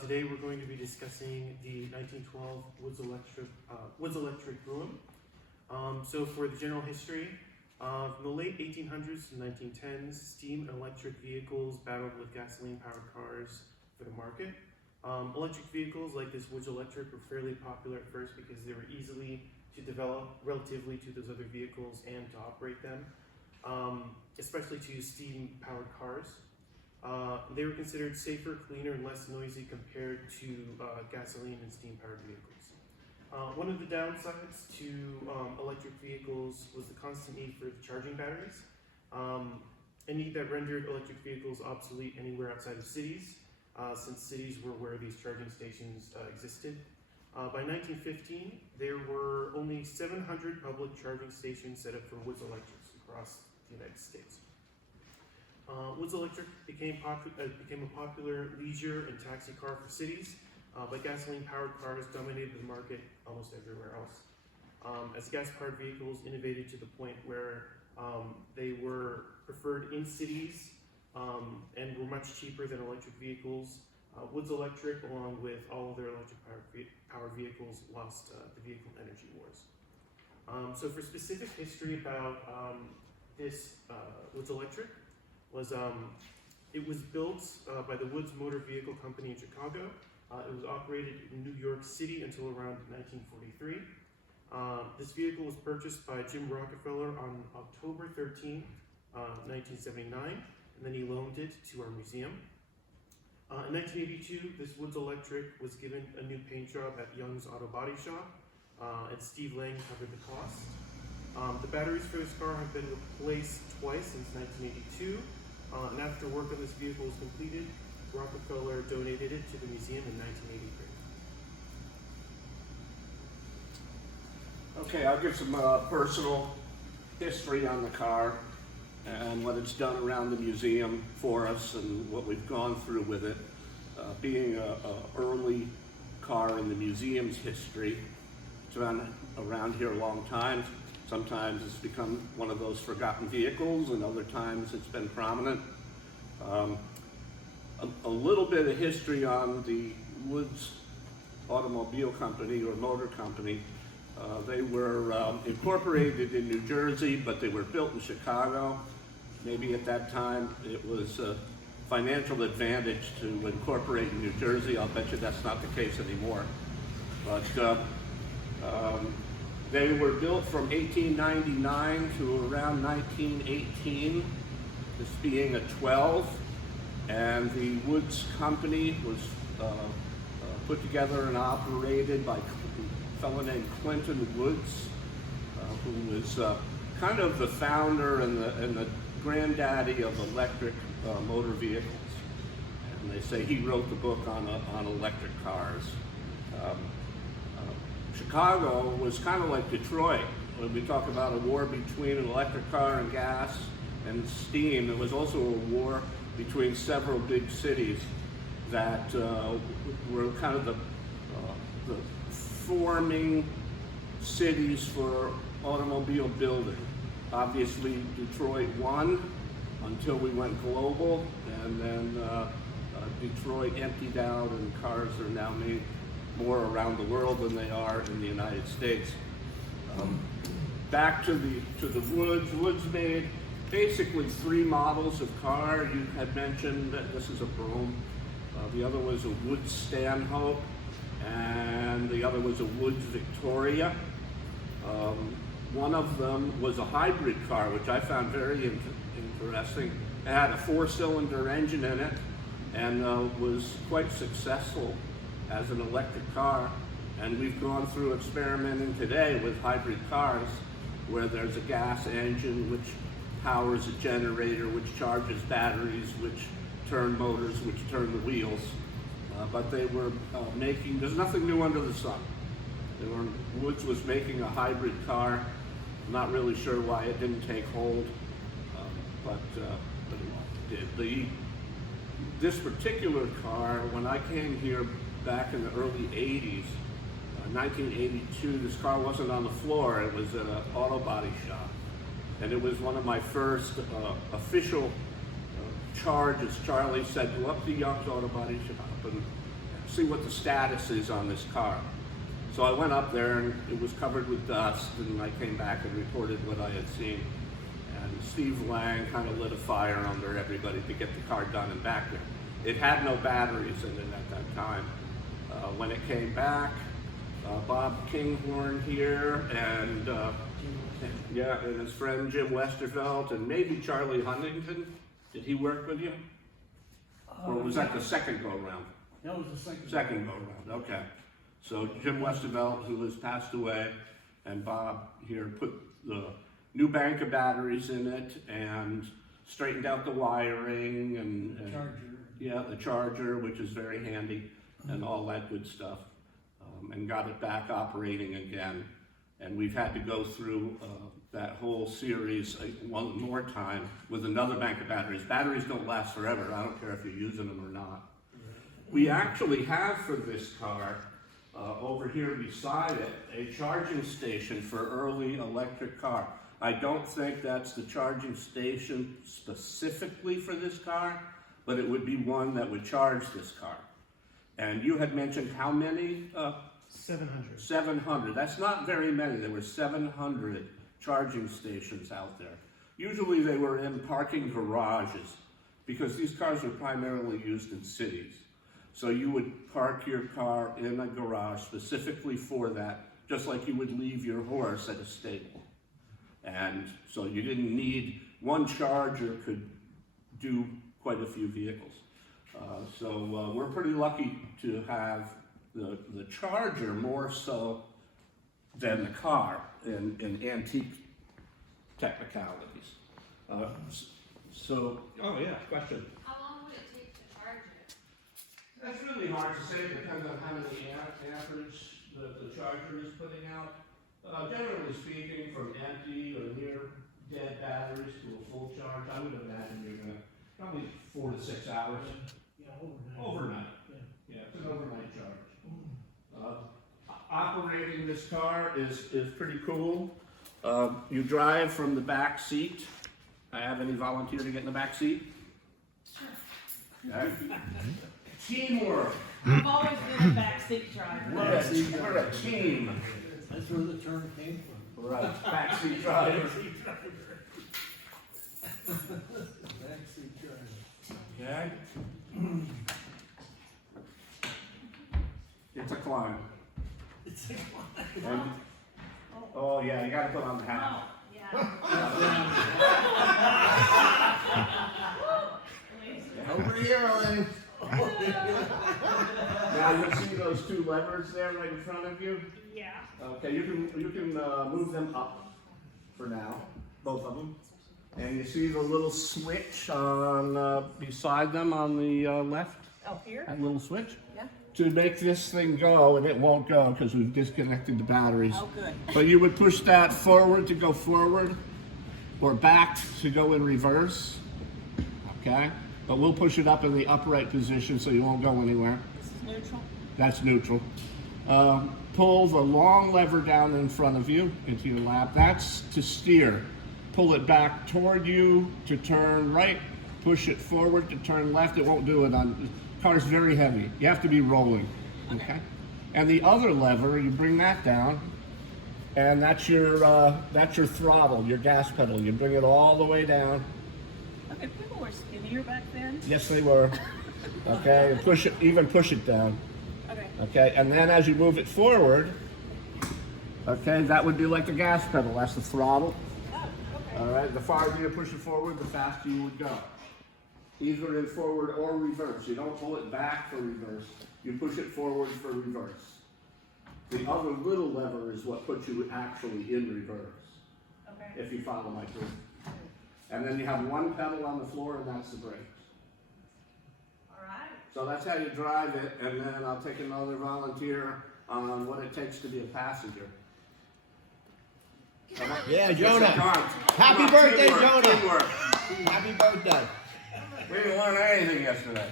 Today we're going to be discussing the 1912 Woods Electric Brougham. So for the general history, from the late 1800s to 1910s, steam and electric vehicles battled with gasoline-powered cars for the market. Electric vehicles like this Woods Electric were fairly popular at first because they were easily to develop relatively to those other vehicles and to operate them, especially to steam-powered cars. They were considered safer, cleaner, and less noisy compared to gasoline and steam-powered vehicles. One of the downsides to electric vehicles was the constant need for charging batteries, a need that rendered electric vehicles obsolete anywhere outside of cities, since cities were where these charging stations existed. By 1915, there were only 700 public charging stations set up for Woods Electrics across the United States. Woods Electric became a popular leisure and taxi car for cities, but gasoline-powered cars dominated the market almost everywhere else. As gas-powered vehicles innovated to the point where they were preferred in cities and were much cheaper than electric vehicles, Woods Electric, along with all of their electric-powered vehicles, lost the vehicle energy wars. So for specific history about this Woods Electric, it was built by the Woods Motor Vehicle Company in Chicago. It was operated in New York City until around 1943. This vehicle was purchased by Jim Rockefeller on October 13, 1979, and then he loaned it to our museum. In 1982, this Woods Electric was given a new paint job at Young's Auto Body Shop, and Steve Lang covered the cost. The batteries for this car have been replaced twice since 1982, and after work on this vehicle was completed, Rockefeller donated it to the museum in 1983. Okay, I'll give some personal history on the car and what it's done around the museum for us and what we've gone through with it. Being an early car in the museum's history, it's been around here a long time. Sometimes it's become one of those forgotten vehicles, and other times it's been prominent. A little bit of history on the Woods Automobile Company or Motor Company. They were incorporated in New Jersey, but they were built in Chicago. Maybe at that time it was a financial advantage to incorporate in New Jersey. I'll bet you that's not the case anymore. But they were built from 1899 to around 1918, this being a 12, and the Woods Company was put together and operated by a fellow named Clinton Woods, who was kind of the founder and the granddaddy of electric motor vehicles. And they say he wrote the book on electric cars. Chicago was kind of like Detroit. When we talk about a war between an electric car and gas and steam, there was also a war between several big cities that were kind of the forming cities for automobile building. Obviously, Detroit won until we went global, and then Detroit emptied out, and cars are now made more around the world than they are in the United States. Back to the Woods. Woods made basically three models of car. You had mentioned that this is a Brougham. The other was a Woods Stanhope, and the other was a Woods Victoria. One of them was a hybrid car, which I found very interesting. It had a 4-cylinder engine in it and was quite successful as an electric car. And we've gone through experimenting today with hybrid cars where there's a gas engine which powers a generator, which charges batteries, which turn motors, which turn the wheels. But they were there's nothing new under the sun. Woods was making a hybrid car. I'm not really sure why it didn't take hold, but it did. This particular car, when I came here back in the early 80s, 1982, this car wasn't on the floor, it was at an auto body shop. And it was one of my first official charges. Charlie said, go up to Young's Auto Body Shop and see what the status is on this car. So I went up there and it was covered with dust, and I came back and reported what I had seen. And Steve Lang kind of lit a fire under everybody to get the car done and back there. It had no batteries in it at that time. When it came back, Bob Kinghorn here and and his friend Jim Westervelt and maybe Charlie Huntington. Did he work with you? Or was that the second go round? That was the second. Second go round, okay. So Jim Westervelt, who has passed away, and Bob here put the new bank of batteries in it and straightened out the wiring and Charger. yeah, the charger, which is very handy, and all that good stuff, and got it back operating again. And we've had to go through that whole series one more time with another bank of batteries. Batteries don't last forever. I don't care if you're using them or not. We actually have for this car, over here beside it, a charging station for early electric car. I don't think that's the charging station specifically for this car, but it would be one that would charge this car. And you had mentioned how many? 700. 700. That's not very many. There were 700 charging stations out there. Usually they were in parking garages because these cars are primarily used in cities. So you would park your car in a garage specifically for that, just like you would leave your horse at a stable. And so you didn't need, one charger could do quite a few vehicles. So we're pretty lucky to have the charger more so than the car in antique technicalities. Oh yeah, question. How long would it take to charge it? That's really hard to say, it depends on how many amperage the charger is putting out. Generally speaking, from empty or near dead batteries to a full charge, I would imagine you're gonna, probably 4 to 6 hours. Yeah, overnight. Overnight. Yeah, it's an overnight charge. Operating this car is pretty cool. You drive from the back seat. I have any volunteer to get in the back seat? Okay. Teamwork. I've always been a backseat driver. We're a team. That's where the term came from. Right, backseat driver. Backseat driver. Backseat driver. Okay. It's a climb. It's a And, oh yeah, you gotta put on the hat. Oh, yeah. Over here, Elaine. Now you see those two levers there right in front of you? Yeah. Okay, you can move them up for now, both of them. And you see the little switch on beside them on the left? Oh, here? That little switch? Yeah. To make this thing go, and it won't go because we've disconnected the batteries. Oh, good. But you would push that forward to go forward, or back to go in reverse, okay? But we'll push it up in the upright position so you won't go anywhere. This is neutral. That's neutral. Pull the long lever down in front of you into your lap. That's to steer. Pull it back toward you to turn right. Push it forward to turn left. It won't do it on, the car's very heavy. You have to be rolling, okay? And the other lever, you bring that down, and that's your throttle, your gas pedal. You bring it all the way down. Okay, people were skinnier back then. Yes, they were. Okay, and push it, even push it down. Okay. Okay, and then as you move it forward, okay, that would be like the gas pedal. That's the throttle. Oh, okay. All right, the farther you push it forward, the faster you would go. Either in forward or reverse. You don't pull it back for reverse. You push it forward for reverse. The other little lever is what puts you actually in reverse, Okay. if you follow my drift. And then you have one pedal on the floor, and that's the brakes. All right. So that's how you drive it, and then I'll take another volunteer on what it takes to be a passenger. Yeah, Jonah. Happy Come on, birthday, teamwork, Jonah. teamwork. Happy birthday. We didn't learn anything yesterday.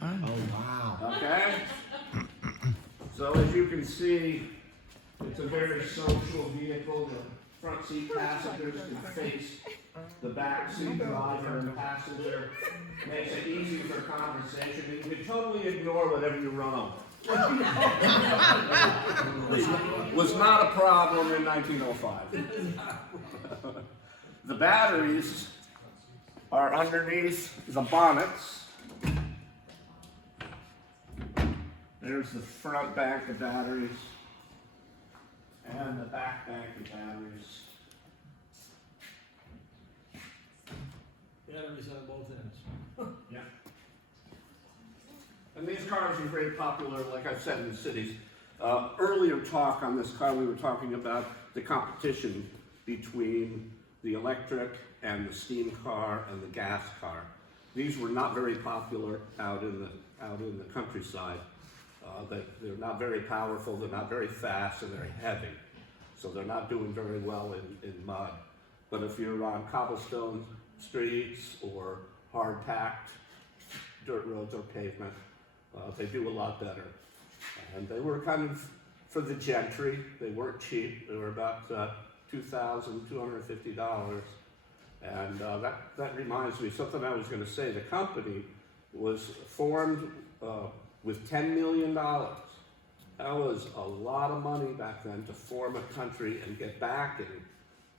Oh, wow. Okay? So as you can see, it's a very social vehicle. The front seat passengers can face the back seat driver and passenger. Makes it easy for conversation. You can totally ignore whatever you run over. Was not a problem in 1905. The batteries are underneath the bonnets. There's the front bank of batteries and the back bank of batteries. Batteries on both ends. Yeah. And these cars are very popular, like I said, in the cities. Earlier talk on this car, we were talking about the competition between the electric and the steam car and the gas car. These were not very popular out in the countryside. They're not very powerful, they're not very fast, and they're heavy. So they're not doing very well in mud. But if you're on cobblestone streets or hard-packed dirt roads or pavement, they do a lot better. And they were kind of for the gentry. They weren't cheap. They were about $2,250. And that reminds me of something I was going to say. The company was formed with $10 million. That was a lot of money back then to form a country and get back and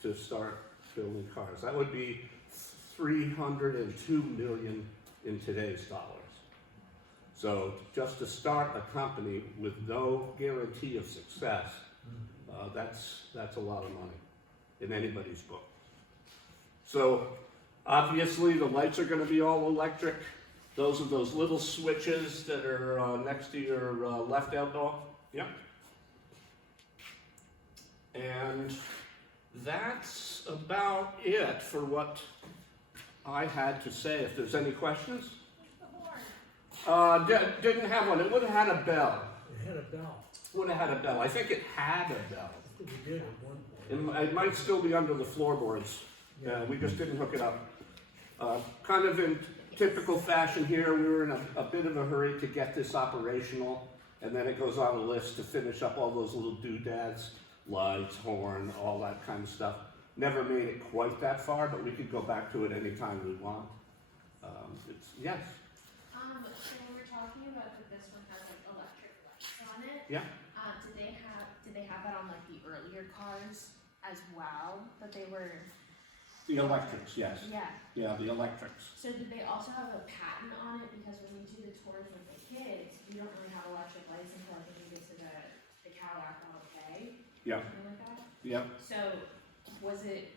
to start building cars. That would be $302 million in today's dollars. So just to start a company with no guarantee of success, that's a lot of money in anybody's book. So obviously the lights are going to be all electric. Those are those little switches that are next to your left elbow. Yep. And that's about it for what I had to say. If there's any questions? Didn't have one. It would have had a bell. It had a bell. Would have had a bell. I think it had a bell. I think we did at one point. It might still be under the floorboards. We just didn't hook it up. Kind of in typical fashion here, we were in a bit of a hurry to get this operational, and then it goes on a list to finish up all those little doodads, lights, horn, all that kind of stuff. Never made it quite that far, but we could go back to it anytime we want. Yes? So we were talking about that this one has like electric lights on it. Yeah. Did they have that on like the earlier cars as well? That they were. The electrics, yes. Yeah. Yeah, the electrics. So did they also have a patent on it? Because when we do the tours with the kids, we don't really have electric lights until I think we get to the Cadillac OK. Yeah. Something like that. Yeah. So was it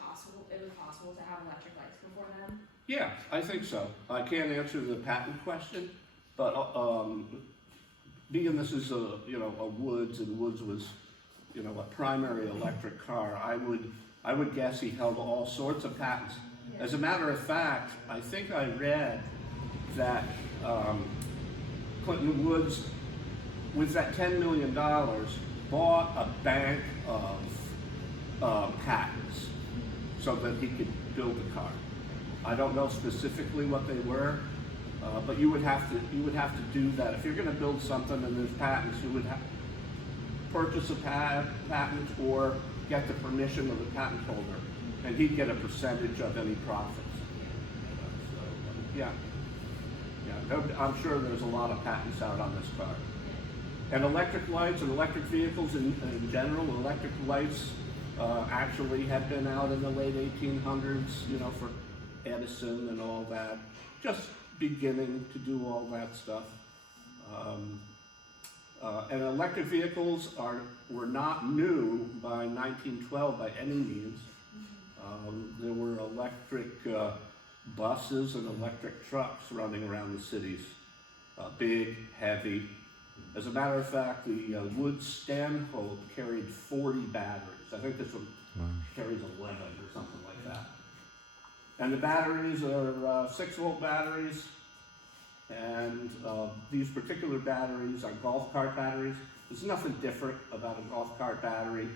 possible? It was possible to have electric lights before then? Yeah, I think so. I can't answer the patent question, but being this is a Woods, and Woods was a primary electric car, I would guess he held all sorts of patents. Yeah. As a matter of fact, I think I read that Clinton Woods, with that $10 million, bought a bank of patents so that he could build a car. I don't know specifically what they were, but you would have to do that if you're going to build something and there's patents. You would have purchase a patent or get the permission of the patent holder, and he'd get a percentage of any profits. Yeah, I'm sure there's a lot of patents out on this car. And electric lights and electric vehicles in general, electric lights actually had been out in the late 1800s, for Edison and all that, just beginning to do all that stuff. And electric vehicles were not new by 1912 by any means. There were electric buses and electric trucks running around the cities, big, heavy. As a matter of fact, the Woods Stanhope carried 40 batteries. I think this one carries 11 or something like that. And the batteries are 6-volt batteries, and these particular batteries are golf cart batteries. There's nothing different about a golf cart battery.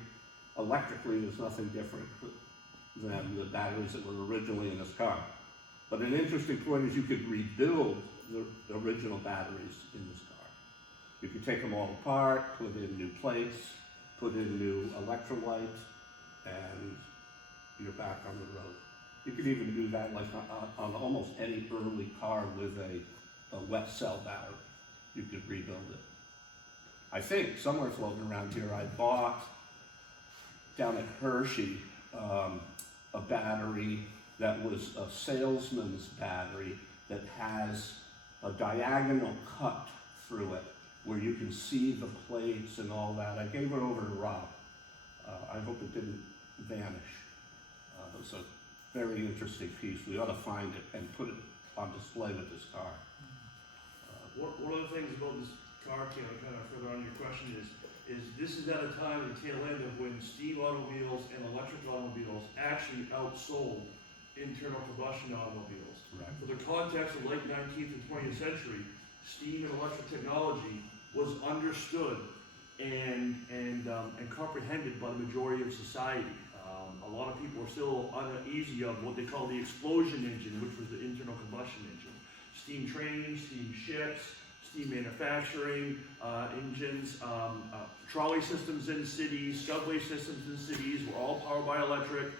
Electrically, there's nothing different than the batteries that were originally in this car. But an interesting point is you could rebuild the original batteries in this car. You could take them all apart, put in new plates, put in new electrolyte, and you're back on the road. You could even do that like on almost any early car with a wet cell battery. You could rebuild it. I think somewhere floating around here, I bought down at Hershey a battery that was a salesman's battery that has a diagonal cut through it where you can see the plates and all that. I gave it over to Rob. I hope it didn't vanish. It's a very interesting piece. We ought to find it and put it on display with this car. One of the things about this car, kind of further on your question is this is at a time in the tail end of when steam automobiles and electric automobiles actually outsold internal combustion automobiles. Right. For the context of late 19th and 20th century, steam and electric technology was understood and comprehended by the majority of society. A lot of people are still uneasy of what they call the explosion engine, which was the internal combustion engine. Steam trains, steam ships, steam manufacturing engines, trolley systems in cities, subway systems in cities were all powered by electric.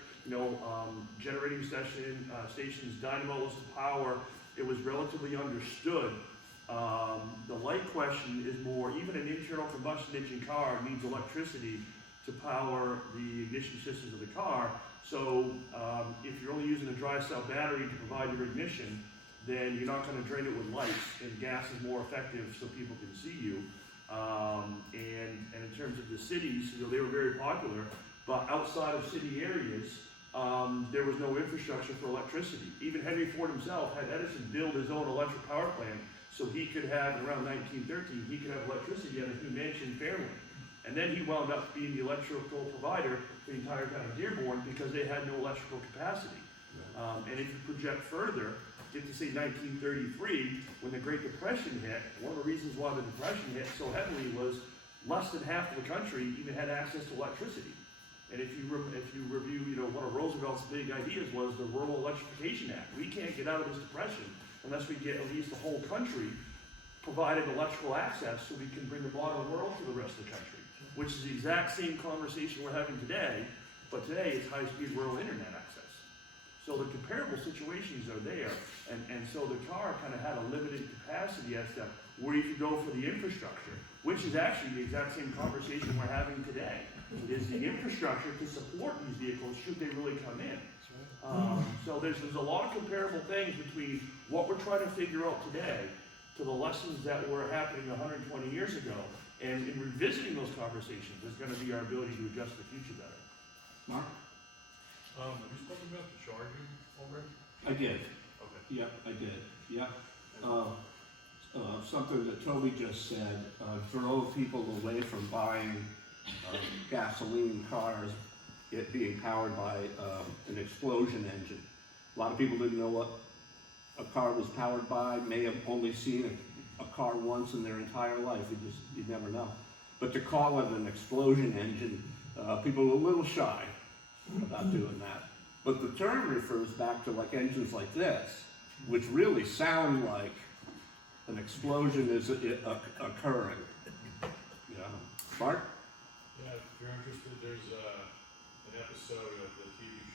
Generating stations, dynamos to power. It was relatively understood. The light question is more, even an internal combustion engine car needs electricity to power the ignition systems of the car. So if you're only using a dry cell battery to provide your ignition, then you're not going to drain it with lights, and gas is more effective so people can see you. And in terms of the cities, they were very popular, but outside of city areas, there was no infrastructure for electricity. Even Henry Ford himself had Edison build his own electric power plant so he could have, around 1913, he could have electricity at his new mansion in Fairland. And then he wound up being the electrical provider for the entire town of Dearborn because they had no electrical capacity. And if you project further, get to say 1933, when the Great Depression hit, one of the reasons why the Depression hit so heavily was less than half of the country even had access to electricity. And if you review, one of Roosevelt's big ideas was the Rural Electrification Act. We can't get out of this depression unless we get at least the whole country provided electrical access so we can bring the modern world to the rest of the country, which is the exact same conversation we're having today, but today it's high-speed rural internet access. So the comparable situations are there, and so the car kind of had a limited capacity as to where you could go for the infrastructure, which is actually the exact same conversation we're having today. Is the infrastructure to support these vehicles should they really come in. So there's a lot of comparable things between what we're trying to figure out today to the lessons that were happening 120 years ago. And in revisiting those conversations is going to be our ability to adjust the future better. Mark? Have you spoken about the charging already? I did. Okay. Yep, I did. Yep. Something that Toby just said drove people away from buying gasoline cars, it being powered by an explosion engine. A lot of people didn't know what a car was powered by, may have only seen a car once in their entire life. You never know. But to call it an explosion engine, people are a little shy about doing that. But the term refers back to like engines like this, which really sound like an explosion is occurring. Yeah. Mark? Yeah, if you're interested, there's an episode of the TV